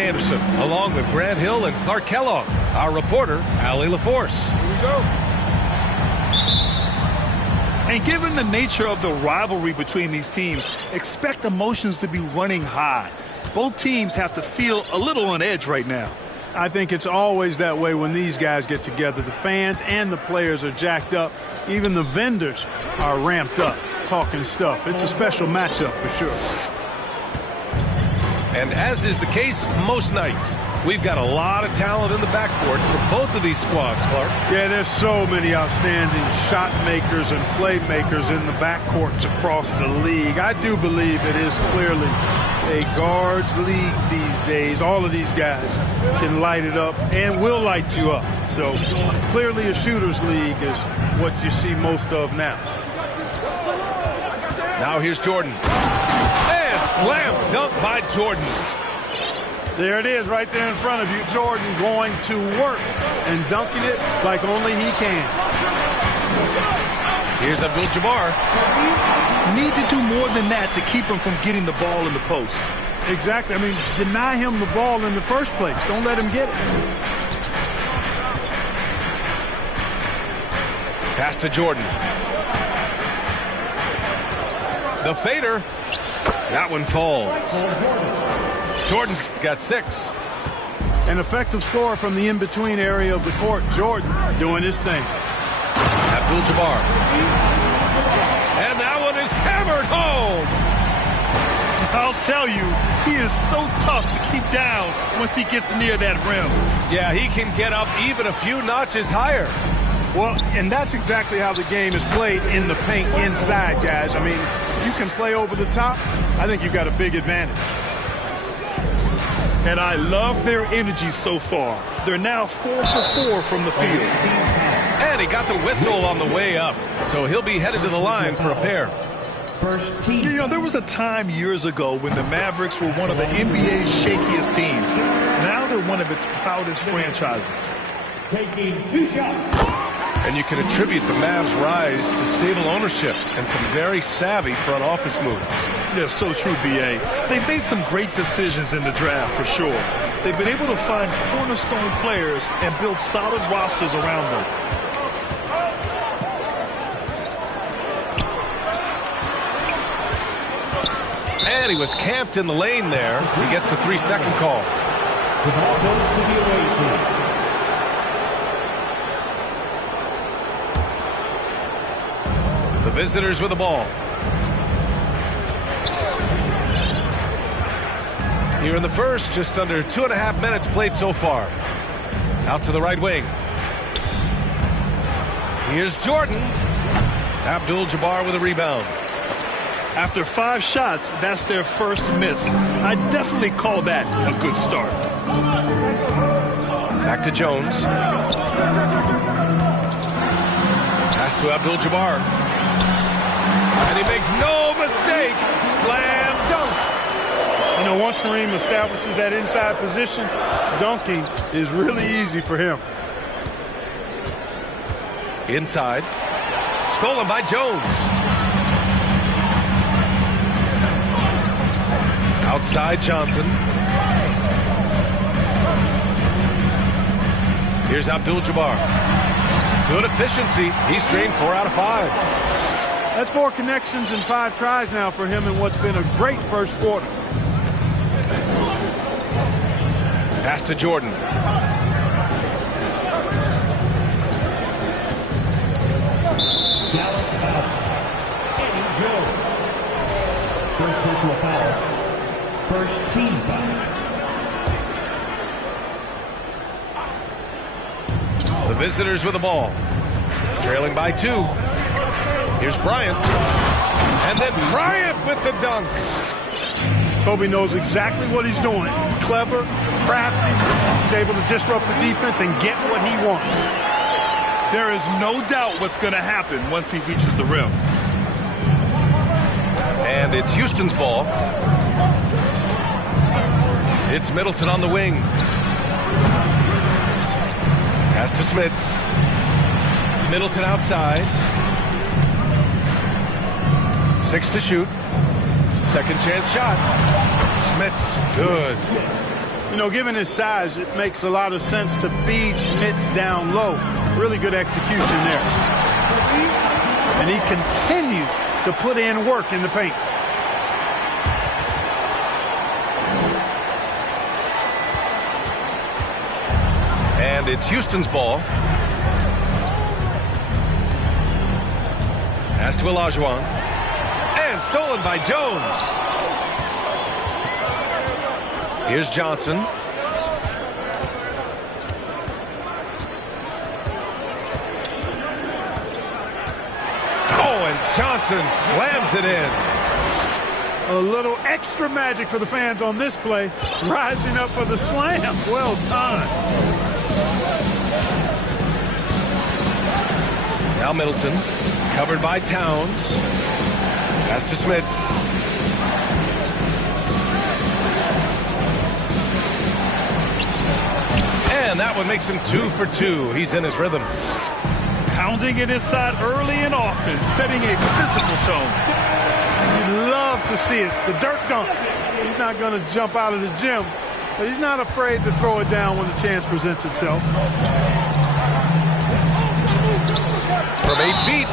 Anderson, along with Grant Hill and Clark Kellogg. Our reporter, Allie LaForce. Here we go. And given the nature of the rivalry between these teams, expect emotions to be running high. Both teams have to feel a little on edge right now. I think it's always that way when these guys get together. The fans and the players are jacked up. Even the vendors are ramped up, talking stuff. It's a special matchup for sure. And as is the case most nights, we've got a lot of talent in the backcourt for both of these squads, Clark. Yeah, there's so many outstanding shot makers and playmakers in the backcourts across the league. I do believe it is clearly a guards league these days. All of these guys can light it up and will light you up. So clearly a shooter's league is what you see most of now. Now here's Jordan. Slam dunk by Jordan. There it is right there in front of you. Jordan going to work and dunking it like only he can. Here's Abdul-Jabbar. Need to do more than that to keep him from getting the ball in the post. Exactly. I mean, deny him the ball in the first place. Don't let him get it. Pass to Jordan. The fader. That one falls. Jordan's got 6. An effective score from the in-between area of the court. Jordan doing his thing. Abdul-Jabbar. And that one is hammered home. I'll tell you, he is so tough to keep down once he gets near that rim. Yeah, he can get up even a few notches higher. Well, and that's exactly how the game is played in the paint inside, guys. I mean, you can play over the top. I think you've got a big advantage. And I love their energy so far. They're now 4 for 4 from the field. And he got the whistle on the way up, so he'll be headed to the line for a pair. First team. You know, there was a time years ago when the Mavericks were one of the NBA's shakiest teams. Now they're one of its proudest franchises. Taking 2 shots. And you can attribute the Mavs' rise to stable ownership and some very savvy front office moves. Yeah, so true, B.A. They've made some great decisions in the draft, for sure. They've been able to find cornerstone players and build solid rosters around them. And he was camped in the lane there. He gets a 3-second call. The ball goes to the away team. The visitors with the ball. Here in the first, just under 2.5 minutes played so far. Out to the right wing. Here's Jordan. Abdul-Jabbar with a rebound. After 5 shots, that's their first miss. I definitely call that a good start. Back to Jones. Pass to Abdul-Jabbar. And he makes no mistake. Slam dunk. You know, once Kareem establishes that inside position, dunking is really easy for him. Inside. Stolen by Jones. Outside Johnson. Here's Abdul-Jabbar. Good efficiency. He's drained 4 out of 5. That's 4 connections and 5 tries now for him in what's been a great first quarter. Pass to Jordan. Dallas out. Eddie Jones. First personal foul. First team foul. The visitors with the ball. Trailing by 2. Here's Bryant. And then Bryant with the dunk. Kobe knows exactly what he's doing. Clever, crafty. He's able to disrupt the defense and get what he wants. There is no doubt what's going to happen once he reaches the rim. And it's Houston's ball. It's Middleton on the wing. Pass to Smits. Middleton outside. 6 to shoot. Second chance shot. Smits, good. You know, given his size, it makes a lot of sense to feed Smits down low. Really good execution there. And he continues to put in work in the paint. And it's Houston's ball. Pass to Olajuwon. And stolen by Jones. Here's Johnson. Oh, and Johnson slams it in. A little extra magic for the fans on this play. Rising up for the slam. Well done. Now Middleton. Covered by Towns. Pass to Smits. And that one makes him 2 for 2. He's in his rhythm. Pounding it inside early and often, setting a physical tone. You'd love to see it. The dirt dunk. He's not going to jump out of the gym, but he's not afraid to throw it down when the chance presents itself. From 8 feet.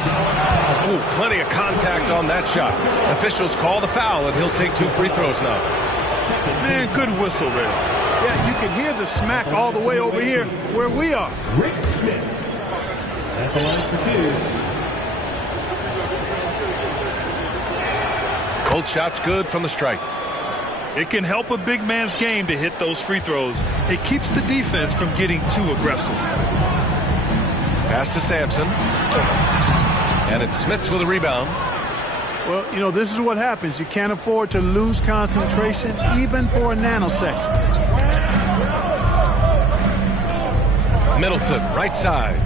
Ooh, plenty of contact on that shot. Officials call the foul, and he'll take 2 free throws now. Man, good whistle there. Yeah, you can hear the smack all the way over here where we are. Rick Smits. At the line for 2. Cold shot's good from the stripe. It can help a big man's game to hit those free throws. It keeps the defense from getting too aggressive. Pass to Sampson. And it's Smits with a rebound. Well, you know, this is what happens. You can't afford to lose concentration even for a nanosecond. Middleton, right side.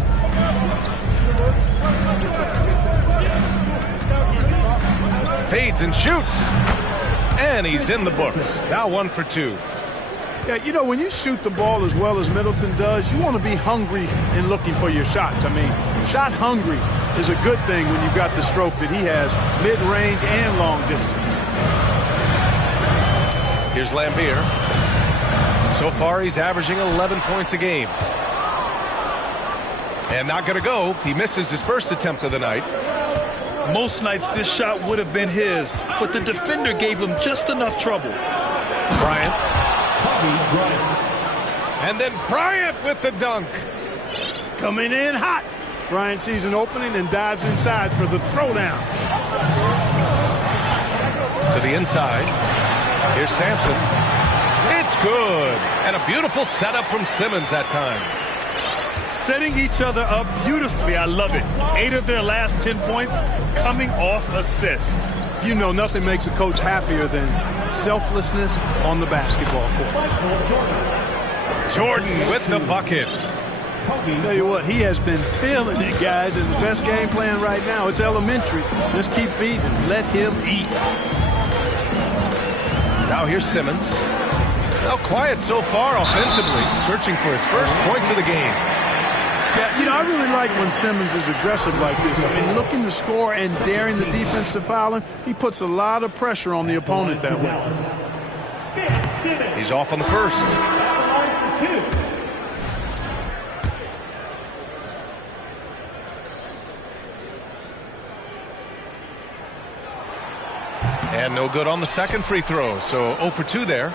Fades and shoots. And he's in the books. Now 1 for 2. Yeah, you know, when you shoot the ball as well as Middleton does, you want to be hungry in looking for your shots. I mean, shot hungry is a good thing when you've got the stroke that he has, mid-range and long distance. Here's Lambeer. So far, he's averaging 11 points a game. And not going to go. He misses his first attempt of the night. Most nights this shot would have been his, but the defender gave him just enough trouble. Bryant. And then Bryant with the dunk. Coming in hot. Bryant sees an opening and dives inside for the throwdown. To the inside. Here's Sampson. It's good. And a beautiful setup from Simmons that time. Setting each other up beautifully. I love it. 8 of their last 10 points coming off assists. You know, nothing makes a coach happier than selflessness on the basketball court. Jordan with the bucket. Tell you what, he has been feeling it, guys, and the best game plan right now, it's elementary. Just keep feeding him. Let him eat. Now here's Simmons. Now quiet so far offensively, searching for his first points of the game. Yeah, you know, I really like when Simmons is aggressive like this. I mean, looking to score and daring the defense to foul him, he puts a lot of pressure on the opponent that way. He's off on the first. And no good on the second free throw, so 0 for 2 there.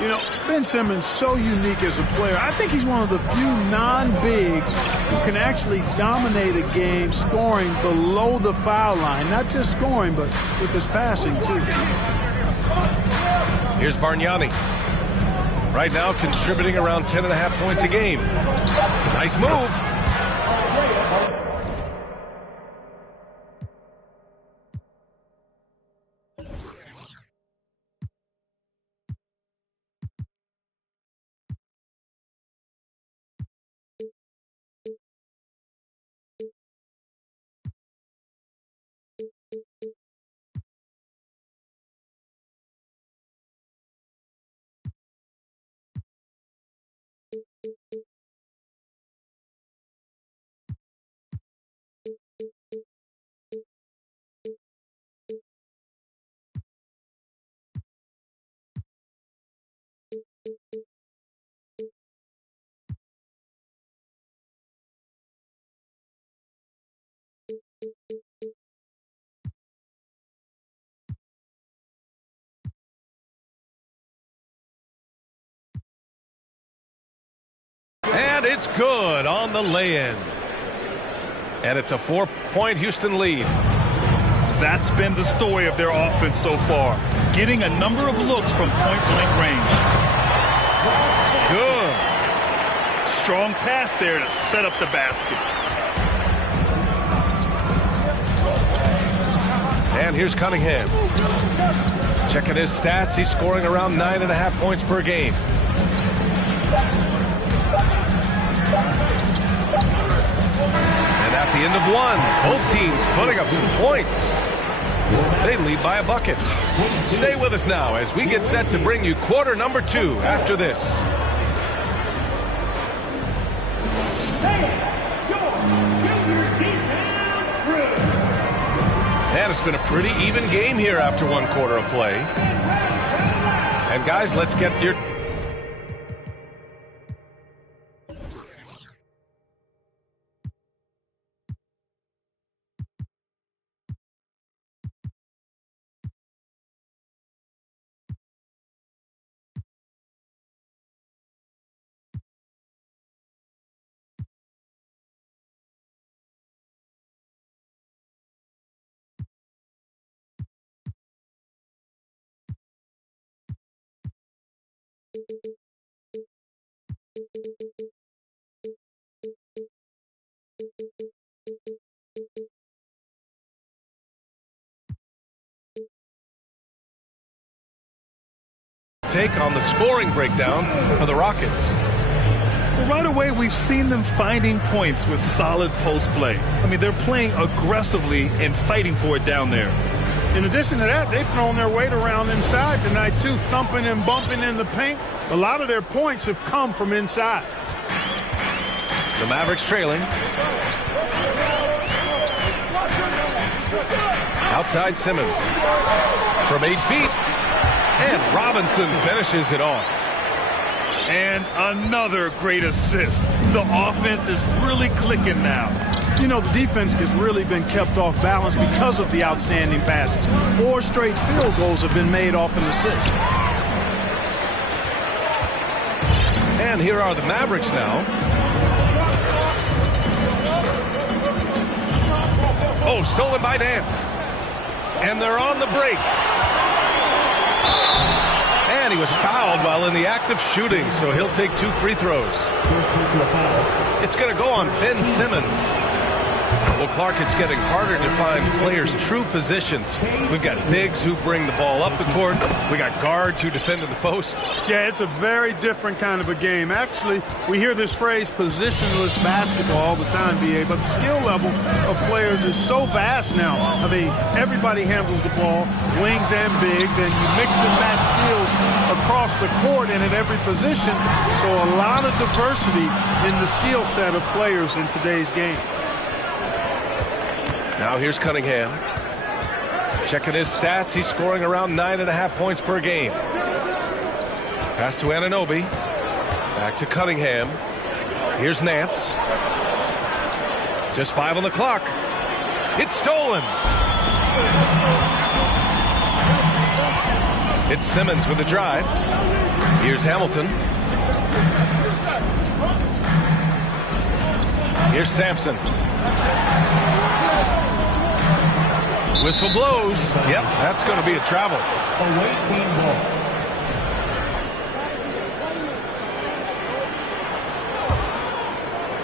You know, Ben Simmons, so unique as a player. I think he's one of the few non-bigs who can actually dominate a game scoring below the foul line. Not just scoring, but with his passing, too. Here's Bargnani. Right now contributing around 10.5 points a game. Nice move. And it's good on the lay-in. And it's a 4-point Houston lead. That's been the story of their offense so far, getting a number of looks from point-blank range. Good. Strong pass there to set up the basket. And here's Cunningham. Checking his stats, he's scoring around 9.5 points per game. And at the end of one, both teams putting up some points. They lead by a bucket. Stay with us now as we get set to bring you quarter number 2 after this. And it's been a pretty even game here after 1 quarter of play. And guys, let's get your... take on the scoring breakdown for the Rockets. Well, right away, we've seen them finding points with solid post play. I mean, they're playing aggressively and fighting for it down there. In addition to that, they've thrown their weight around inside tonight, too, thumping and bumping in the paint. A lot of their points have come from inside. The Mavericks trailing. Outside Simmons. From 8 feet. And Robinson finishes it off. And another great assist. The offense is really clicking now. You know, the defense has really been kept off balance because of the outstanding passes. 4 straight field goals have been made off an assist. And here are the Mavericks now. Oh, stolen by Nance. And they're on the break. And he was fouled while in the act of shooting, so he'll take 2 free throws. It's going to go on Ben Simmons. Well, Clark, it's getting harder to find players' true positions. We've got bigs who bring the ball up the court. We got guards who defend in the post. Yeah, it's a very different kind of a game. Actually, we hear this phrase positionless basketball all the time, BA, but the skill level of players is so vast now. I mean, everybody handles the ball, wings and bigs, and you mix and match skills across the court and at every position. So a lot of diversity in the skill set of players in today's game. Now here's Cunningham. Checking his stats. He's scoring around 9.5 points per game. Pass to Anunoby. Back to Cunningham. Here's Nance. Just 5 on the clock. It's stolen. It's Simmons with the drive. Here's Hamilton. Here's Sampson. Whistle blows. Yep, that's going to be a travel. Away team ball.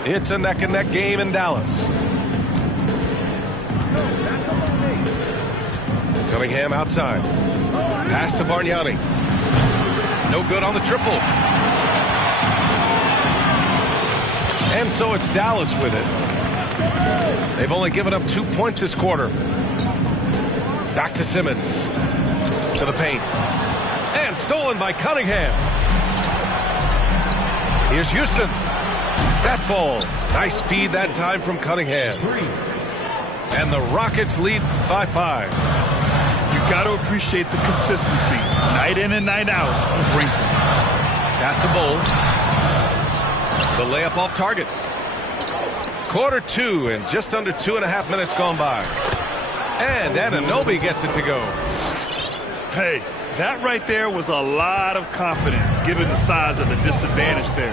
It's a neck-and-neck game in Dallas. Cunningham outside. Pass to Bargnani. No good on the triple. And so it's Dallas with it. They've only given up 2 points this quarter. Back to Simmons. To the paint. And stolen by Cunningham. Here's Houston. That falls. Nice feed that time from Cunningham. And the Rockets lead by 5. You got to appreciate the consistency. Night in and night out. He brings it. Pass to Bull. The layup off target. Quarter 2 and just under 2.5 minutes gone by. And Anunoby gets it to go. Hey, that right there was a lot of confidence given the size of the disadvantage there.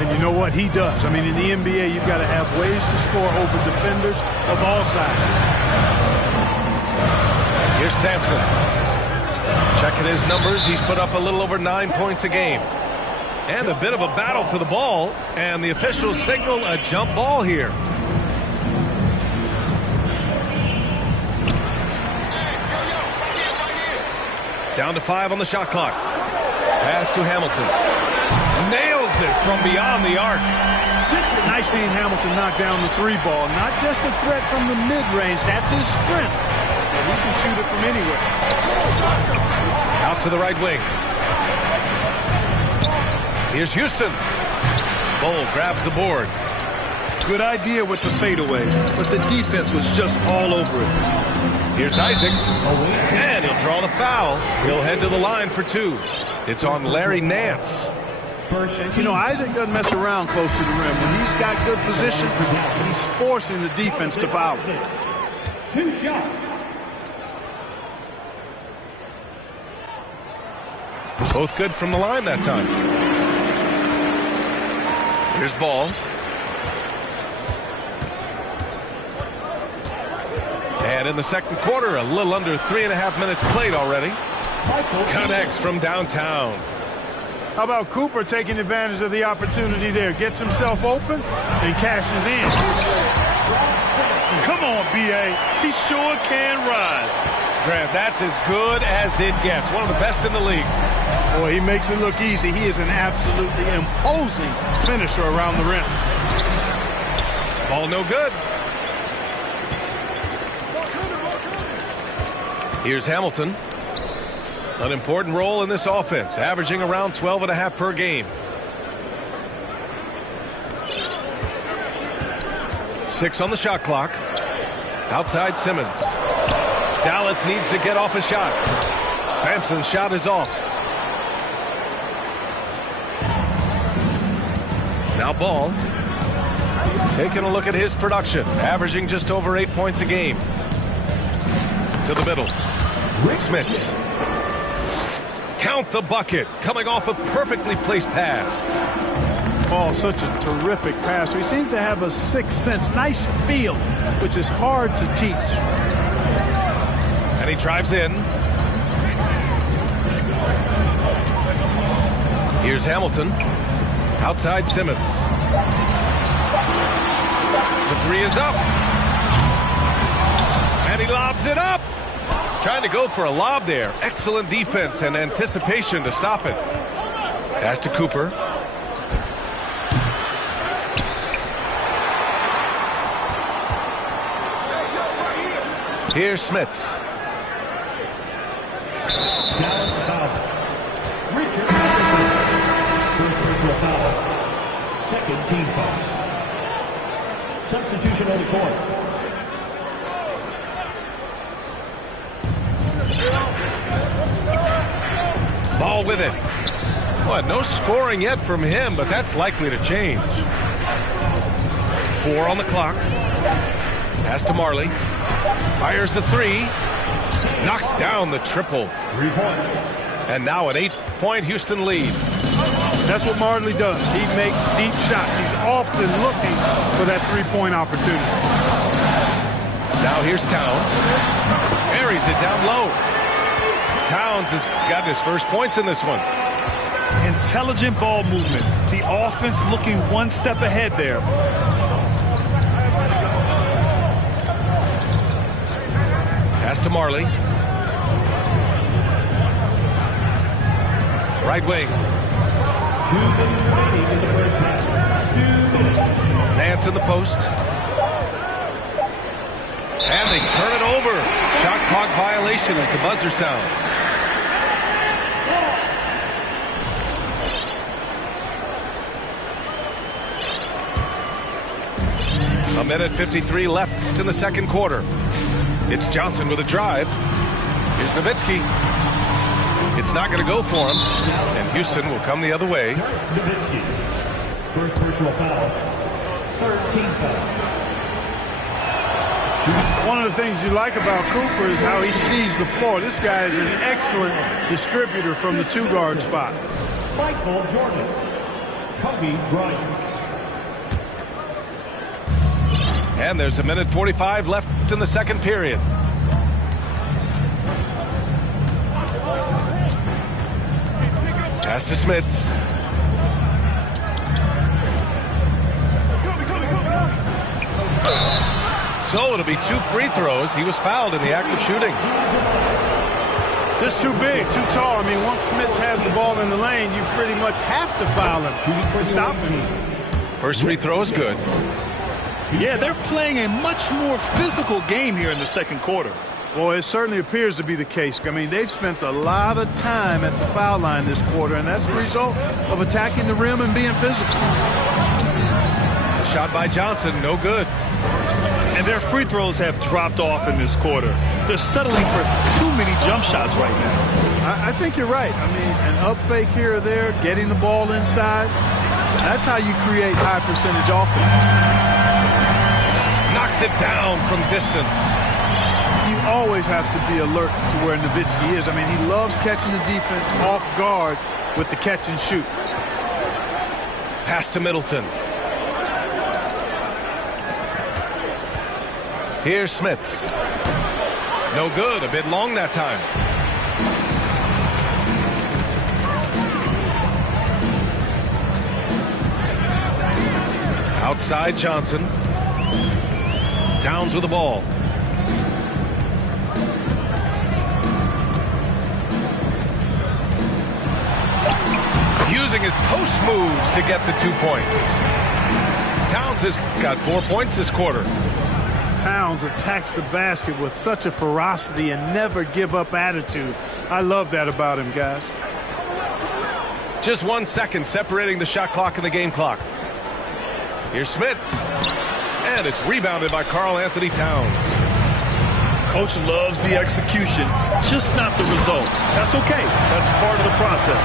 And you know what? He does. I mean, in the NBA, you've got to have ways to score over defenders of all sizes. Here's Sampson. Checking his numbers. He's put up a little over 9 points a game. And a bit of a battle for the ball. And the officials signal a jump ball here. Down to 5 on the shot clock. Pass to Hamilton. Nails it from beyond the arc. It's nice seeing Hamilton knock down the 3 ball. Not just a threat from the mid-range. That's his strength. And he can shoot it from anywhere. Out to the right wing. Here's Houston. Bull grabs the board. Good idea with the fadeaway, but the defense was just all over it. Here's Isaac. And he'll draw the foul. He'll head to the line for 2. It's on Larry Nance. You know, Isaac doesn't mess around close to the rim. When he's got good position, he's forcing the defense to foul him. 2 shots. Both good from the line that time. Here's Ball. And in the second quarter, a little under 3.5 minutes played already. Connects from downtown. How about Cooper taking advantage of the opportunity there? Gets himself open and cashes in. Come on, B.A. He sure can rise. Grant, that's as good as it gets. One of the best in the league. Boy, he makes it look easy. He is an absolutely imposing finisher around the rim. Ball no good. Here's Hamilton. An important role in this offense, averaging around 12.5 per game. 6 on the shot clock. Outside Simmons. Dallas needs to get off a shot. Sampson's shot is off. Now Ball. Taking a look at his production, averaging just over 8 points a game. To the middle. Smith. Count the bucket, coming off a perfectly placed pass. Ball, such a terrific passer. He seems to have a sixth sense, nice feel, which is hard to teach. And he drives in. Here's Hamilton. Outside Simmons. The 3 is up. And he lobs it up. Trying to go for a lob there. Excellent defense and anticipation to stop it. Pass to Cooper. Here's Smits. Richard first personal foul. Second team foul. Substitution on the court. Ball with it. Well, no scoring yet from him, but that's likely to change. 4 on the clock. Pass to Marley. Fires the 3. Knocks down the triple. 3 points. And now an 8-point Houston lead. That's what Marley does. He makes deep shots. He's often looking for that three-point opportunity. Now here's Towns. Buries it down low. Towns has gotten his first points in this one. Intelligent ball movement. The offense looking one step ahead there. Pass to Marley. Right wing. 2 minutes remaining in the first half. 2 minutes. Nance in the post. And they turn it over. Shot clock violation as the buzzer sounds. A minute 53 left in the second quarter. It's Johnson with a drive. Here's Nowitzki. It's not going to go for him, and Houston will come the other way. Nowitzki. First personal foul. 13 foul. One of the things you like about Cooper is how he sees the floor. This guy is an excellent distributor from the 2-guard spot. Michael Jordan. Kobe Bryant. And there's a minute 45 left in the second period. Pass to Smits. So it'll be 2 free throws. He was fouled in the act of shooting. Just too big, too tall. I mean, once Smits has the ball in the lane, you pretty much have to foul him to stop him. First free throw is good. Yeah, they're playing a much more physical game here in the second quarter. Well, it certainly appears to be the case. I mean, they've spent a lot of time at the foul line this quarter, and that's the result of attacking the rim and being physical. Shot by Johnson, no good. And their free throws have dropped off in this quarter. They're settling for too many jump shots right now. I think you're right. I mean, an up fake here or there, getting the ball inside, that's how you create high percentage offense. Knocks it down from distance. You always have to be alert to where Nowitzki is. I mean, he loves catching the defense off guard with the catch and shoot. Pass to Middleton. Here's Smits. No good. A bit long that time. Outside Johnson. Towns with the ball. Using his post moves to get the 2 points. Towns has got 4 points this quarter. Towns attacks the basket with such a ferocity and never give up attitude. I love that about him, guys. Just 1 second separating the shot clock and the game clock. Here's Smits. And it's rebounded by Karl Anthony Towns. Coach loves the execution, just not the result. That's okay. That's part of the process.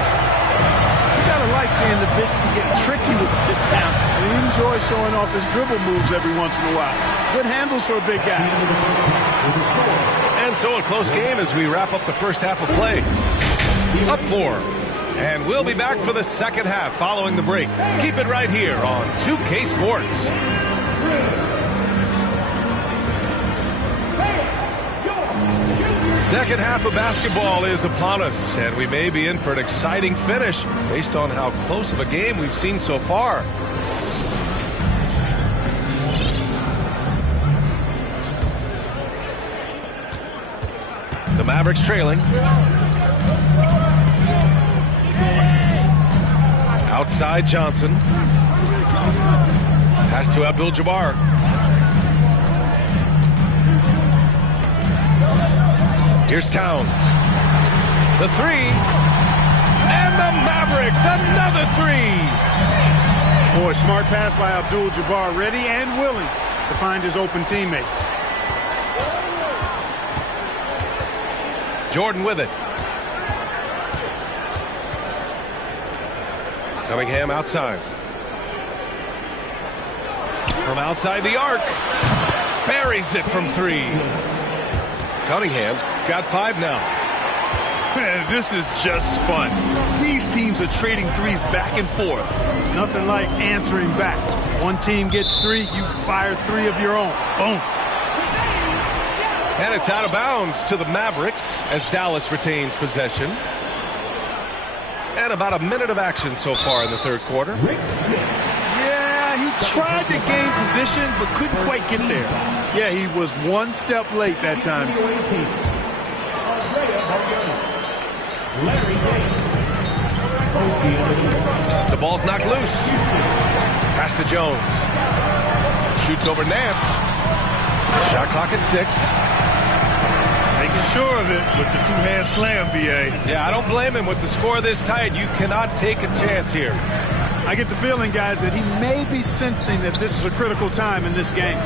You gotta like seeing Nowitzki get tricky with it now. And he enjoys showing off his dribble moves every once in a while. Good handles for a big guy. And so a close game as we wrap up the first half of play. Up 4. And we'll be back for the second half following the break. Keep it right here on 2K Sports. Second half of basketball is upon us, and we may be in for an exciting finish based on how close of a game we've seen so far. The Mavericks trailing. Outside Johnson. Pass to Abdul-Jabbar. Here's Towns. The three. And the Mavericks, another three. Boy, smart pass by Abdul-Jabbar, ready and willing to find his open teammates. Jordan with it. Cunningham outside. From outside the arc. Buries it from three. Cunningham's got 5 now. Man, this is just fun. These teams are trading threes back and forth. Nothing like answering back. One team gets 3, you fire 3 of your own. Boom. And it's out of bounds to the Mavericks as Dallas retains possession. And about a minute of action so far in the third quarter. Yeah, he tried to gain position but couldn't quite get there. Yeah, he was one step late that time. The ball's knocked loose. Pass to Jones. Shoots over Nance. Shot clock at 6. Making sure of it with the two-hand slam, B.A. Yeah, I don't blame him with the score this tight. You cannot take a chance here. I get the feeling, guys, that he may be sensing that this is a critical time in this game.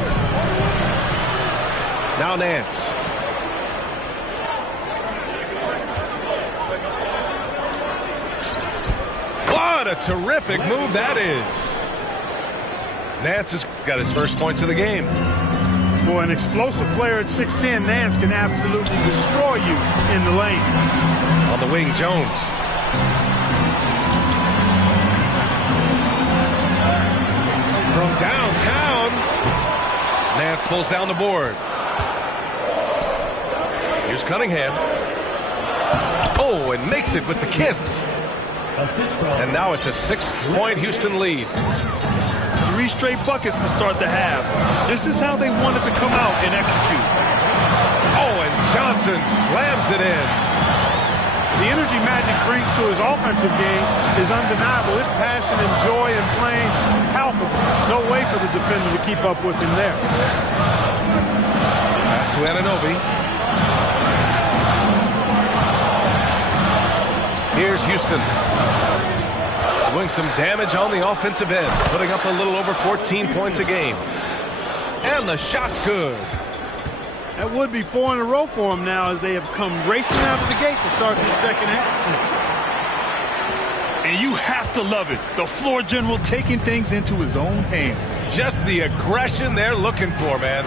Now Nance. What a terrific move that is. Nance has got his first points of the game. Boy, an explosive player at 6'10", Nance can absolutely destroy you in the lane. On the wing, Jones. From downtown, Nance pulls down the board. Here's Cunningham. Oh, and makes it with the kiss. And now it's a 6-point Houston lead. 3 straight buckets to start the half. This is how they wanted to come out and execute. Oh, and Johnson slams it in. The energy Magic brings to his offensive game is undeniable. His passion and joy in playing, palpable. No way for the defender to keep up with him there. Pass to Anunoby. Here's Houston. Doing some damage on the offensive end. Putting up a little over 14 points a game. And the shot's good. That would be 4 in a row for him now as they have come racing out of the gate to start this second half. And you have to love it. The floor general taking things into his own hands. Just the aggression they're looking for, man.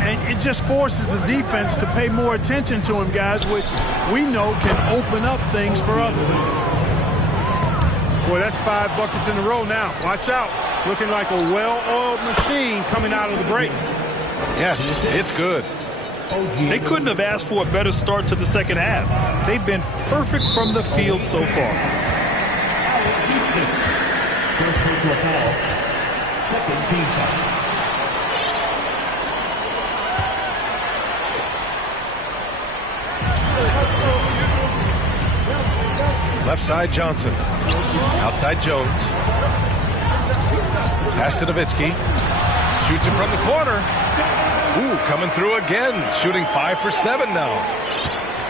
And it just forces the defense to pay more attention to him, guys, which we know can open up things for others. Boy, that's 5 buckets in a row now. Watch out. Looking like a well-oiled machine coming out of the break. Yes, it's good. They couldn't have asked for a better start to the second half. They've been perfect from the field so far. First personal foul. Second team foul. Left side, Johnson. Outside, Jones. Pass to Nowitzki. Shoots it from the corner. Ooh, coming through again. Shooting 5 for 7 now.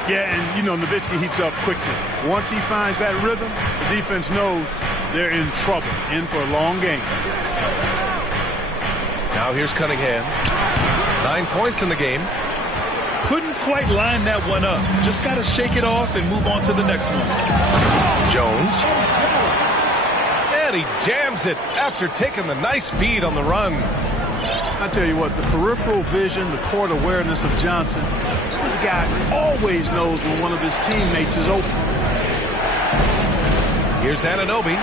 Yeah, and, you know, Nowitzki heats up quickly. Once he finds that rhythm, the defense knows they're in trouble. In for a long game. Now here's Cunningham. 9 points in the game. Couldn't quite line that one up. Just got to shake it off and move on to the next one. Jones. And he jams it after taking the nice feed on the run. I tell you what, the peripheral vision, the court awareness of Johnson, this guy always knows when one of his teammates is open. Here's Anunoby.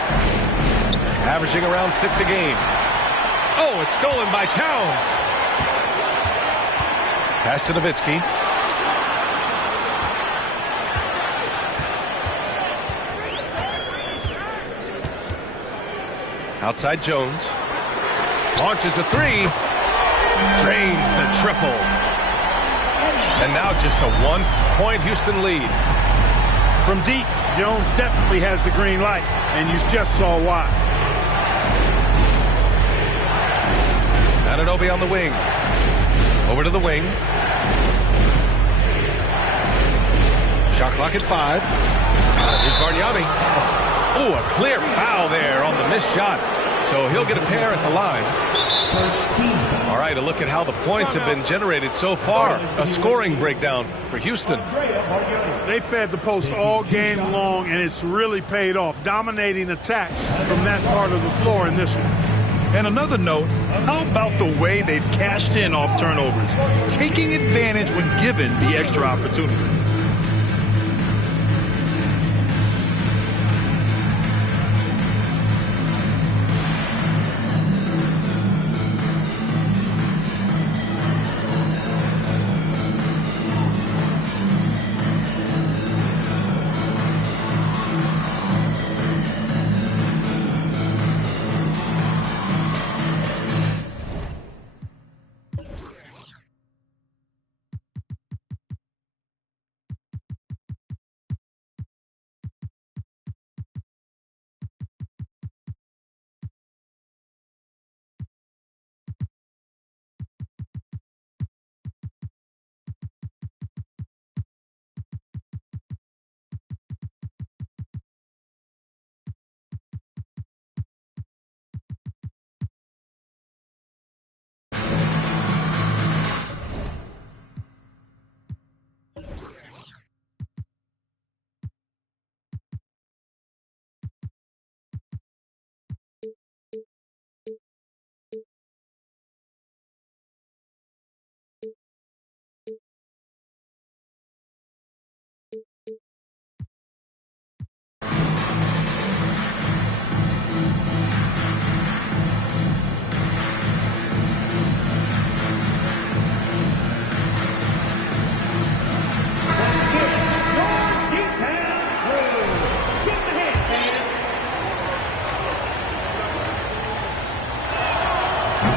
Averaging around 6 a game. Oh, it's stolen by Towns. Pass to Nowitzki. Outside Jones. Launches a 3. Drains the triple. And now just a 1 6-point Houston lead. From deep, Jones definitely has the green light, and you just saw why. Anunoby on the wing. Over to the wing. Shot clock at 5. Here's Bargnani. Oh, a clear foul there on the missed shot. So he'll get a pair at the line. All right, a look at how the points have been generated so far. A scoring breakdown for Houston. They fed the post all game long, and it's really paid off. Dominating attack from that part of the floor in this one. And another note, how about the way they've cashed in off turnovers, taking advantage when given the extra opportunity.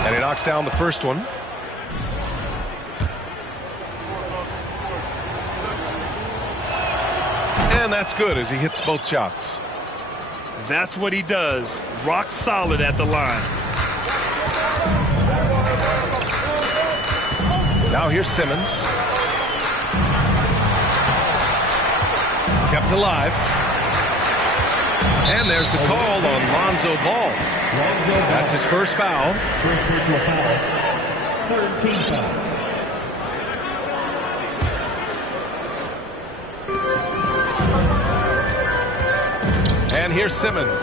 And he knocks down the first one. And that's good as he hits both shots. That's what he does. Rock solid at the line. Now here's Simmons. Kept alive. And there's the call on Lonzo Ball. That's his first foul. First personal foul. Third team foul. And here's Simmons.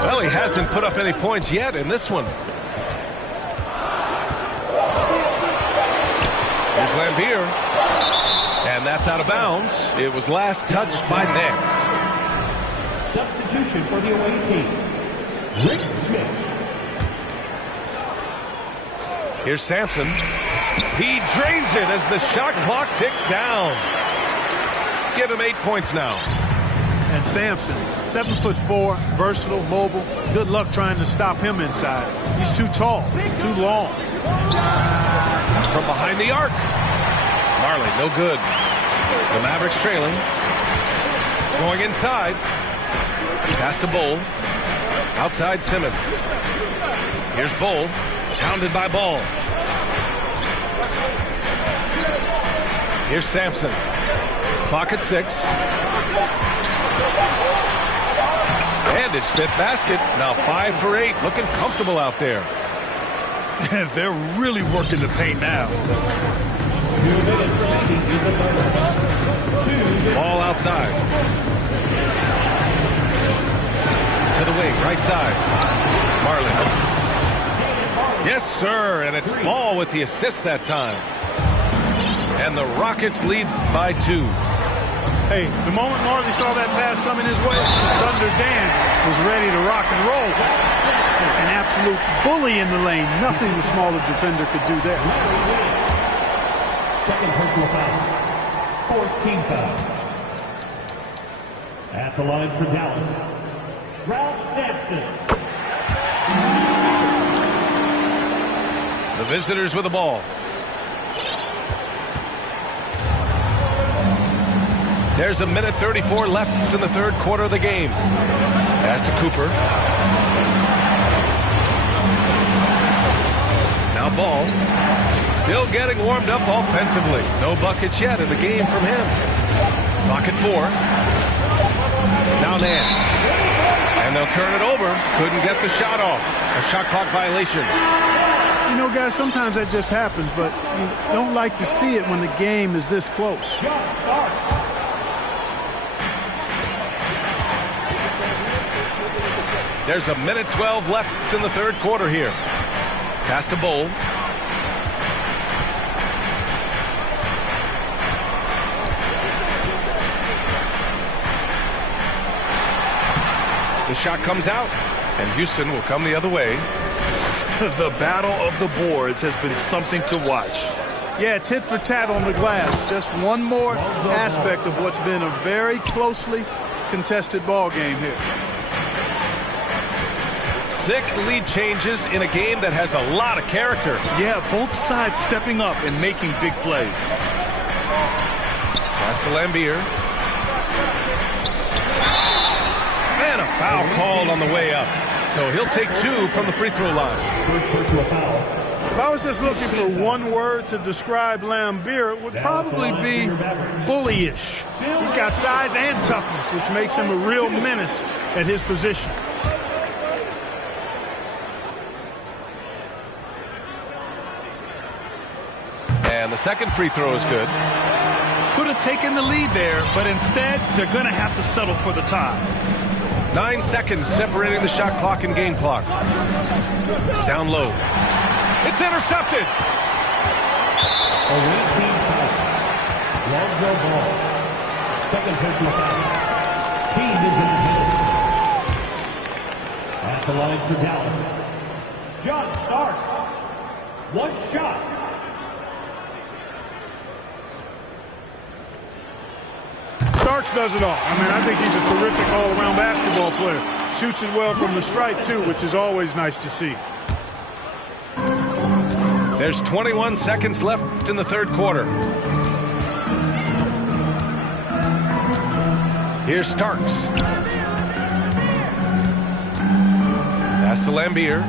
Well, he hasn't put up any points yet in this one. Here's Lambier. And that's out of bounds. It was last touched by Nance. Substitution for the away team. Rick Smith. Here's Sampson. He drains it as the shot clock ticks down. Give him 8 points now. And Sampson, 7'4", versatile, mobile. Good luck trying to stop him inside. He's too tall, too long. From behind the arc. Marley, no good. The Mavericks trailing. Going inside. Pass to Bull. Outside Simmons. Here's Bull. Pounded by Ball. Here's Sampson. Clock at 6. And his 5th basket. Now 5 for 8. Looking comfortable out there. They're really working the paint now. Ball outside. To the wing, right side. Marley. Yes, sir. And it's Ball with the assist that time. And the Rockets lead by 2. Hey, the moment Marley saw that pass coming his way, Thunder Dan was ready to rock and roll. An absolute bully in the lane. Nothing the smaller defender could do there. Second personal foul. Fourth team foul. At the line for Dallas, Ralph Sampson. The visitors with the ball. There's a minute 34 left in the third quarter of the game. Pass to Cooper. Now Ball. Still getting warmed up offensively. No buckets yet in the game from him. Clock at 4. Now Nance. And they'll turn it over. Couldn't get the shot off. A shot clock violation. You know, guys, sometimes that just happens, but you don't like to see it when the game is this close. There's a minute 12 left in the third quarter here. Pass to Bowl. The shot comes out, and Houston will come the other way. The battle of the boards has been something to watch. Yeah, tit for tat on the glass. Just one more aspect of what's been a very closely contested ball game here. 6 lead changes in a game that has a lot of character. Yeah, both sides stepping up and making big plays. Pass to Lambier. And a foul called on the way up. So he'll take 2 from the free throw line. First personal foul. If I was just looking for one word to describe Lambier, it would probably be bullyish. He's got size and toughness, which makes him a real menace at his position. And the second free throw is good. Could have taken the lead there, but instead they're going to have to settle for the tie. 9 seconds separating the shot clock and game clock. Down low. It's intercepted. Away team foul. Lonzo Ball. Second personal foul. Team is in the penalty. At the line for Dallas. John Starks. One shot. Starks does it all. I mean, I think he's a terrific all-around basketball player. Shoots it well from the stripe, too, which is always nice to see. There's 21 seconds left in the third quarter. Here's Starks. Pass to Lambier.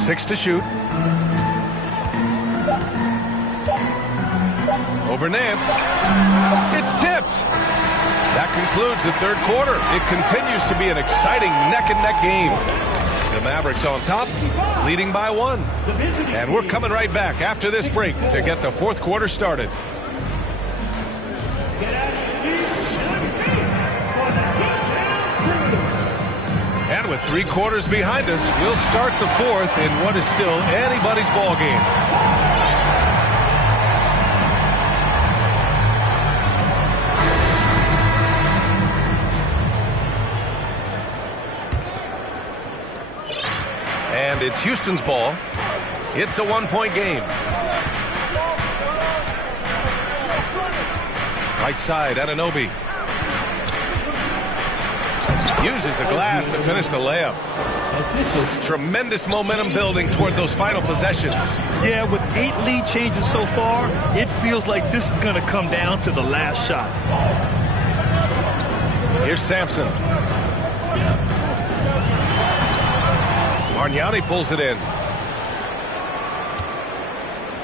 6 to shoot. Over Nance. It's tipped. That concludes the third quarter. It continues to be an exciting neck-and-neck game. The Mavericks on top, leading by 1. And we're coming right back after this break to get the fourth quarter started. And with 3 quarters behind us, we'll start the fourth in what is still anybody's ball game. And it's Houston's ball. It's a 1-point game. Right side, Anunoby. Uses the glass to finish the layup. Tremendous momentum building toward those final possessions. Yeah, with 8 lead changes so far, it feels like this is going to come down to the last shot. Here's Sampson. Bargnani pulls it in.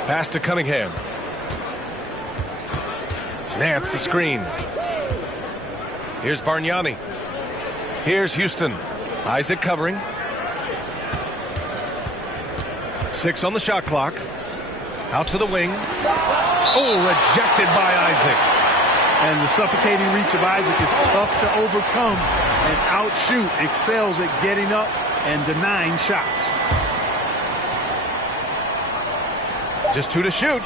Pass to Cunningham. Nance the screen. Here's Bargnani. Here's Houston. Isaac covering. 6 on the shot clock. Out to the wing. Oh, rejected by Isaac. And the suffocating reach of Isaac is tough to overcome and outshoot. Excels at getting up and denying shots. Just 2 to shoot.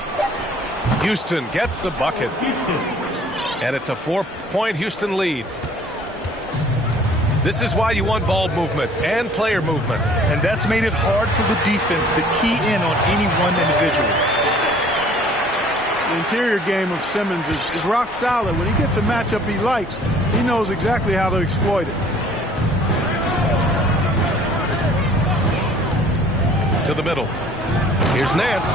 Houston gets the bucket. And it's a 4-point Houston lead. This is why you want ball movement and player movement. And that's made it hard for the defense to key in on any one individual. The interior game of Simmons is rock solid. When he gets a matchup he likes, he knows exactly how to exploit it. To the middle. Here's Nance.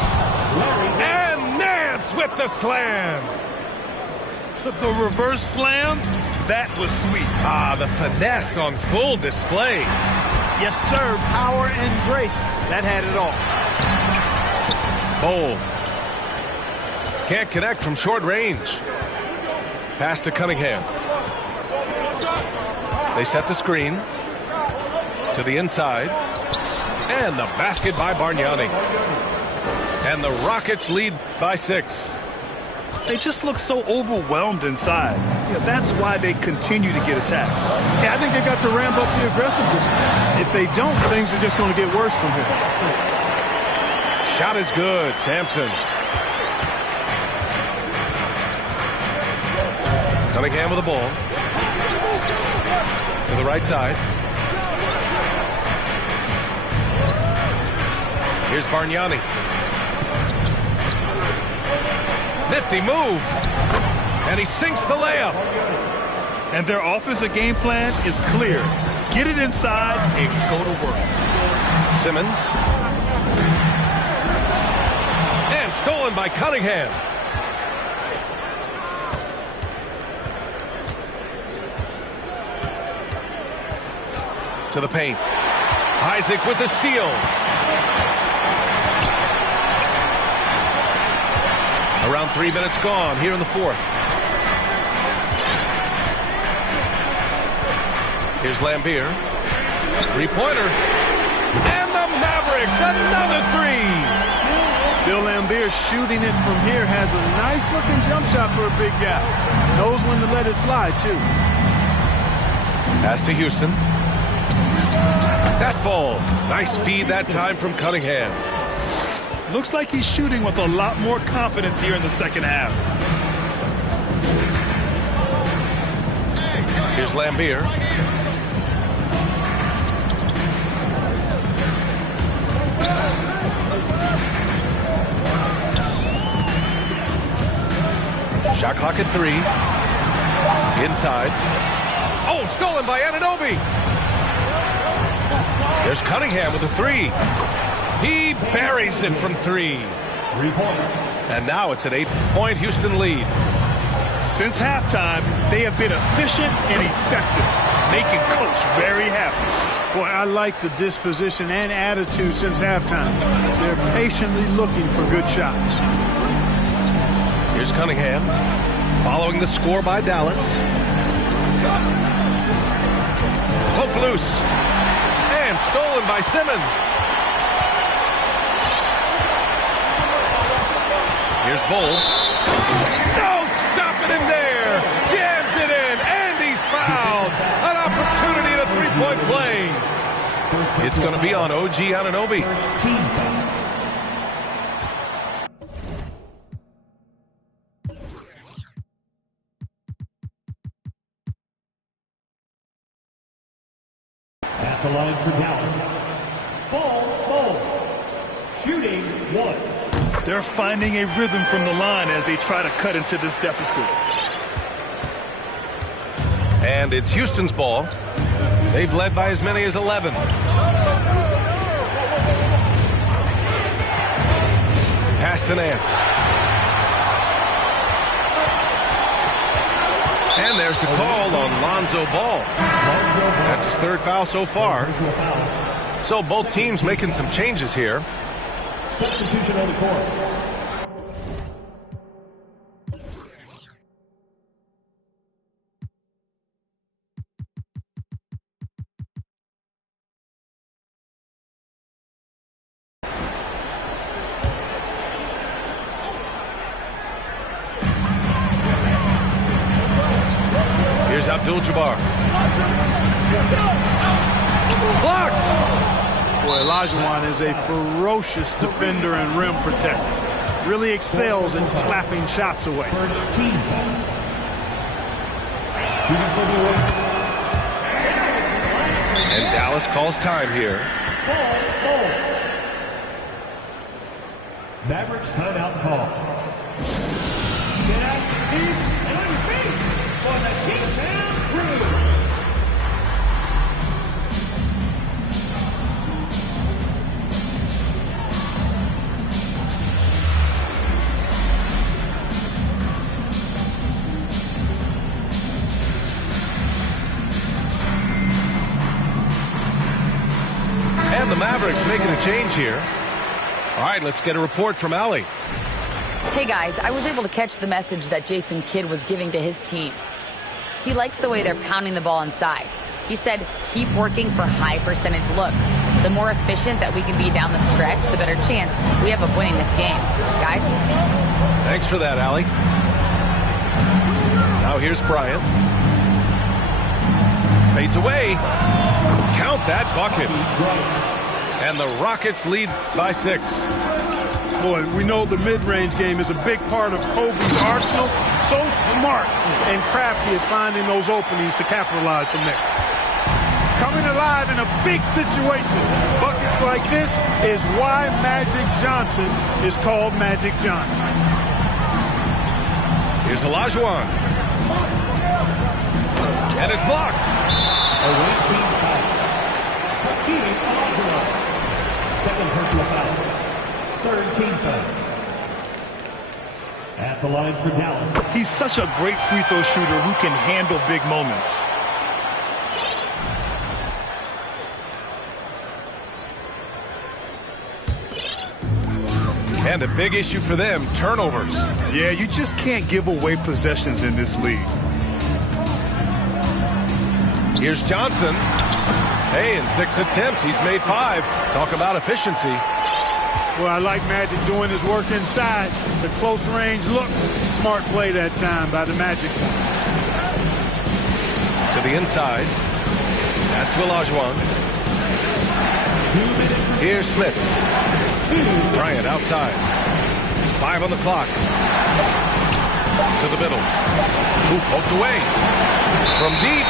And Nance with the slam. The reverse slam, that was sweet. Ah, the finesse on full display. Yes, sir. Power and grace. That had it all. Bold. Can't connect from short range. Pass to Cunningham. They set the screen to the inside. And the basket by Bargnani. And the Rockets lead by 6. They just look so overwhelmed inside. Yeah, that's why they continue to get attacked. Yeah, I think they got to ramp up the aggressiveness. If they don't, things are just going to get worse from here. Shot is good, Sampson. Cunningham with the ball. To the right side. Here's Bargnani. Nifty move. And he sinks the layup. And their offensive game plan is clear. Get it inside and go to work. Simmons. And stolen by Cunningham. To the paint. Isaac with the steal. Around 3 minutes gone here in the fourth. Here's Lambier. Three-pointer. And the Mavericks, another three. Bill Lambier shooting it from here has a nice-looking jump shot for a big guy. Knows when to let it fly, too. Pass to Houston. That falls. Nice feed that time from Cunningham. Looks like he's shooting with a lot more confidence here in the second half. Here's Lambier. Shot clock at 3. Inside. Oh, stolen by Anunoby. There's Cunningham with a 3. He buries it from 3. 3 points. And now it's an 8-point Houston lead. Since halftime, they have been efficient and effective, making Coach very happy. Boy, I like the disposition and attitude since halftime. They're patiently looking for good shots. Here's Cunningham, following the score by Dallas. Poke loose. And stolen by Simmons. Here's Bull. No, stopping him there. Jams it in, and he's fouled. An opportunity at a three-point play. It's going to be on OG Anunoby. Team foul. At the line for Dallas. Ball. Shooting 1. They're finding a rhythm from the line as they try to cut into this deficit. And it's Houston's ball. They've led by as many as 11. Pass to Nance. And there's the call on Lonzo Ball. That's his 3rd foul so far. So both teams making some changes here. Substitution on the court. Here's Abdul-Jabbar. Blocked! Boy, Olajuwon is a ferocious defender and rim protector. Really excels in slapping shots away. First team foul. Shooting for the win. And Dallas calls time here. Ball. Mavericks timeout call. Get out deep and on your feet for the Kingstown Crew. And the Mavericks making a change here. All right, let's get a report from Allie. Hey guys, I was able to catch the message that Jason Kidd was giving to his team. He likes the way they're pounding the ball inside. He said, keep working for high percentage looks. The more efficient that we can be down the stretch, the better chance we have of winning this game. Guys? Thanks for that, Allie. Now here's Bryant. Fades away. Count that bucket. And the Rockets lead by 6. Boy, we know the mid-range game is a big part of Kobe's arsenal. So smart and crafty at finding those openings to capitalize from there. Coming alive in a big situation. Buckets like this is why Magic Johnson is called Magic Johnson. Here's Olajuwon. And it's blocked. Away team foul. Phoenix Olajuwon. Second personal foul. Third team foul. At the line for Dallas. He's such a great free throw shooter who can handle big moments. And a big issue for them, turnovers. Yeah, you just can't give away possessions in this league. Here's Johnson. Hey, in 6 attempts, he's made 5. Talk about efficiency. Well, I like Magic doing his work inside. The close range look. Smart play that time by the Magic. To the inside. Pass to Olajuwon. Here's Smith. Bryant outside. 5 on the clock. To the middle. Who poked away. From deep.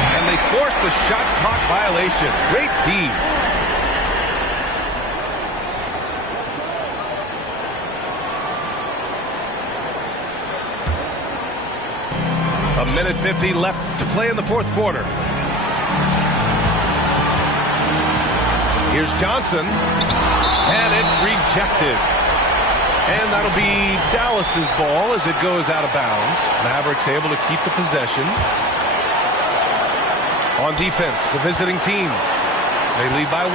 And they forced the shot clock violation. Great D. A minute 50 left to play in the fourth quarter. Here's Johnson. And it's rejected. And that'll be Dallas's ball as it goes out of bounds. Mavericks able to keep the possession. On defense, the visiting team. They lead by 1.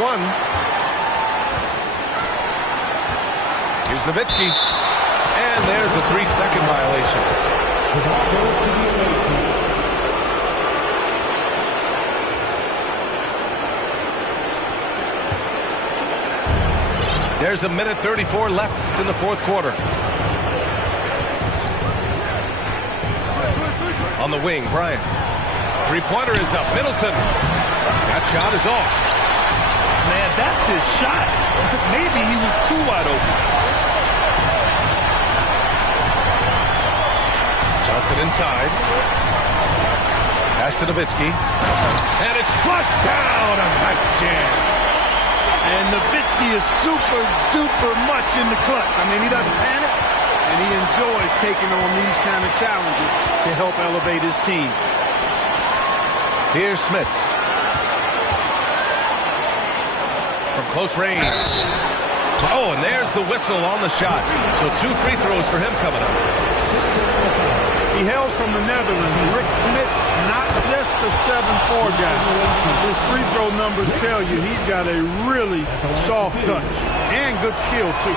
Here's Nowitzki. And there's a 3-second violation. The ball goes to the away team. There's a minute 34 left in the fourth quarter. On the wing, Bryant. Three-pointer is up. Middleton. That shot is off. Man, that's his shot. Maybe he was too wide open. Johnson inside. Pass to Nowitzki. And it's flushed down. A nice jam. And Nowitzki is super duper much in the clutch. I mean, he doesn't panic, and he enjoys taking on these kind of challenges to help elevate his team. Here's Smits. From close range. Oh, and there's the whistle on the shot. So 2 free throws for him coming up. He hails from the Netherlands. Rick Smits, not just a 7'4" guy. His free throw numbers tell you he's got a really soft touch and good skill, too.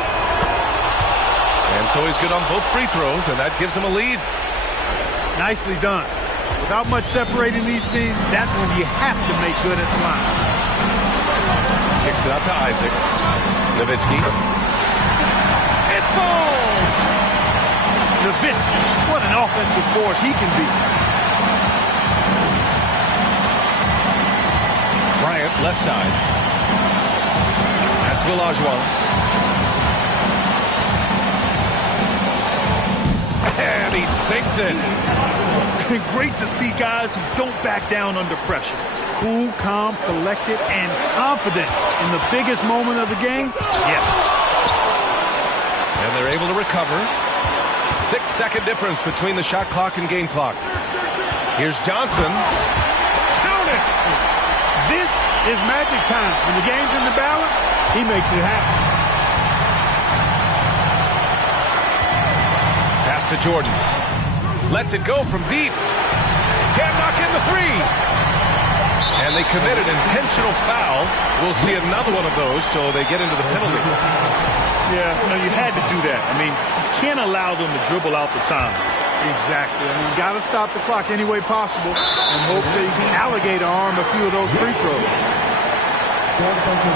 And so he's good on both free throws, and that gives him a lead. Nicely done. Without much separating these teams, that's when you have to make good at the line. Kicks it out to Isaac. Nowitzki. It falls! Nowitzki, what an offensive force he can be. Bryant, left side. Pass to Olajuwon. And he sinks it. Great to see guys who don't back down under pressure. Cool, calm, collected, and confident in the biggest moment of the game. Yes. And they're able to recover. 6-second difference between the shot clock and game clock. Here's Johnson. Count it! This is magic time. When the game's in the balance, he makes it happen. Pass to Jordan. Lets it go from deep. Can't knock in the 3. And they committed intentional foul. We'll see another one of those, so they get into the penalty. Yeah, you had to do that. I mean, you can't allow them to dribble out the time. Exactly. I mean, got to stop the clock any way possible and hope they alligator arm a few of those free throws.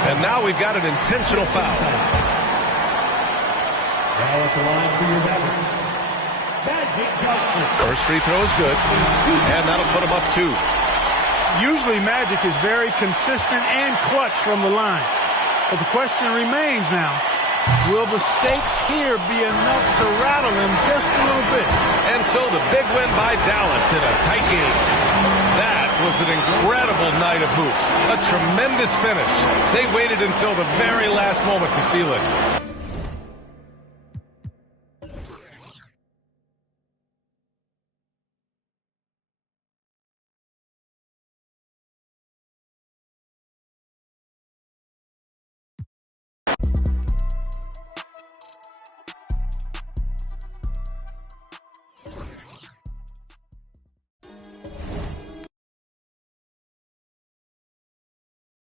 And now we've got an intentional foul. Now at the line for your veterans, Magic Johnson. First free throw is good, and that'll put him up 2. Usually Magic is very consistent and clutch from the line. But the question remains now, will the stakes here be enough to rattle him just a little bit? And so the big win by Dallas in a tight game. That was an incredible night of hoops. A tremendous finish. They waited until the very last moment to seal it.